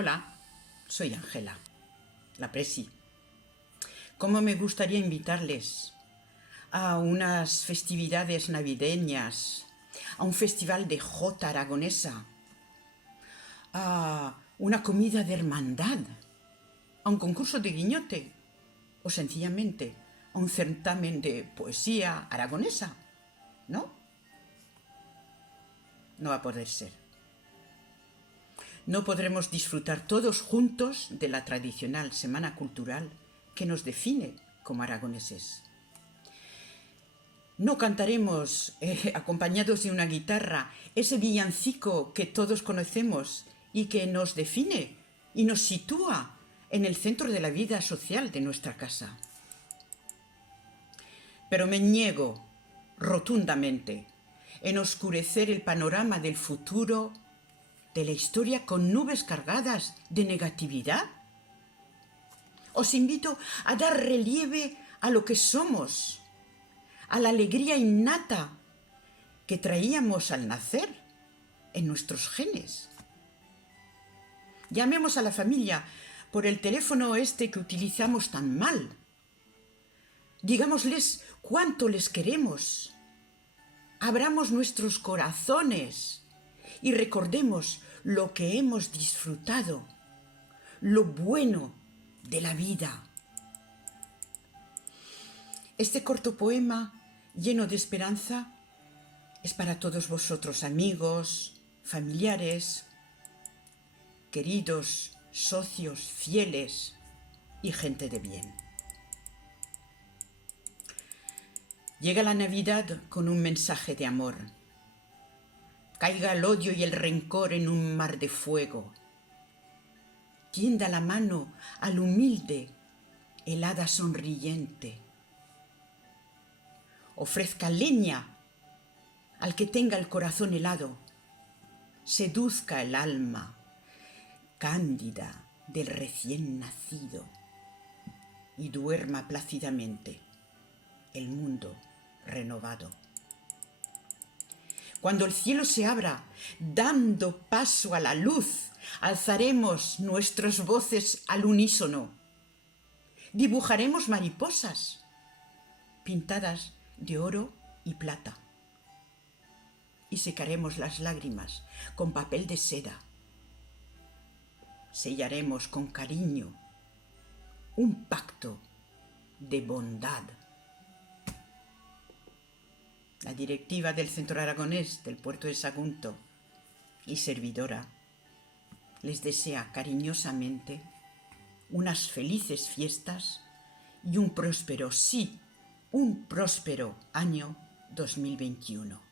Hola, soy Ángela, la Presi. ¿Cómo me gustaría invitarles a unas festividades navideñas, a un festival de jota aragonesa, a una comida de hermandad, a un concurso de guiñote o sencillamente a un certamen de poesía aragonesa? ¿No? No va a poder ser. No podremos disfrutar todos juntos de la tradicional semana cultural que nos define como aragoneses. No cantaremos, acompañados de una guitarra, ese villancico que todos conocemos y que nos define y nos sitúa en el centro de la vida social de nuestra casa. Pero me niego rotundamente en oscurecer el panorama del futuro de la historia con nubes cargadas de negatividad. Os invito a dar relieve a lo que somos, a la alegría innata que traíamos al nacer en nuestros genes. Llamemos a la familia por el teléfono este que utilizamos tan mal. Digámosles cuánto les queremos. Abramos nuestros corazones y recordemos lo que hemos disfrutado, lo bueno de la vida. Este corto poema, lleno de esperanza, es para todos vosotros, amigos, familiares, queridos, socios, fieles y gente de bien. Llega la Navidad con un mensaje de amor. Caiga el odio y el rencor en un mar de fuego. Tienda la mano al humilde, helada sonriente. Ofrezca leña al que tenga el corazón helado. Seduzca el alma cándida del recién nacido y duerma plácidamente el mundo renovado. Cuando el cielo se abra, dando paso a la luz, alzaremos nuestras voces al unísono. Dibujaremos mariposas pintadas de oro y plata. Y secaremos las lágrimas con papel de seda. Sellaremos con cariño un pacto de bondad. La directiva del Centro Aragonés del Puerto de Sagunto y servidora les desea cariñosamente unas felices fiestas y un próspero, sí, un próspero año 2021.